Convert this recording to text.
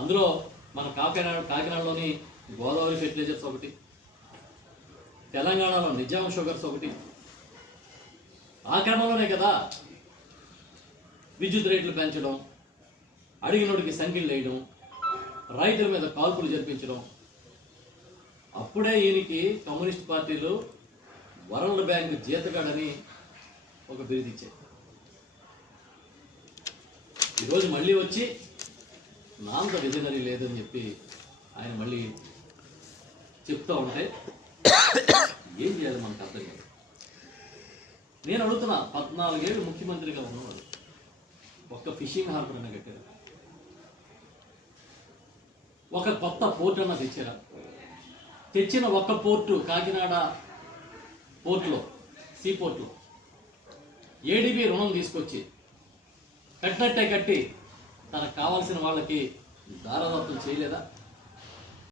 అందులో మన కాకినాడలోని గోదావరి ఫెర్టిలైజర్స్ ఒకటి, తెలంగాణలో నిజాం షుగర్స్ ఒకటి. ఆ క్రమంలోనే కదా విద్యుత్ రేట్లు పెంచడం, అడిగినోడికి సంఖ్యలు వేయడం, రైతుల మీద కాల్పులు జరిపించడం. అప్పుడే ఈయనకి కమ్యూనిస్ట్ పార్టీలు వరల్డ్ బ్యాంక్ జీతగాడని ఒక బిరుదిచ్చాయి. ఈరోజు మళ్ళీ వచ్చి నాంత విజనరీ లేదని చెప్పి ఆయన మళ్ళీ చెప్తూ ఉంటే ఏం చేయాలి మనకు అర్థం కాదు. నేను అడుగుతున్నా, 14 ఏళ్ళు ముఖ్యమంత్రిగా ఉన్నవాడు ఒక్క ఫిషింగ్ హార్బర్ అన్న కట్టారు, ఒక కొత్త పోర్ట్ అన్న తెచ్చారా? తెచ్చిన ఒక్క పోర్టు కాకినాడ పోర్టులో, సీ పోర్టులో ఏడీబీ రుణం తీసుకొచ్చి కట్టినట్టే కట్టి తనకు కావాల్సిన వాళ్ళకి దారదత్తం చేయలేదా?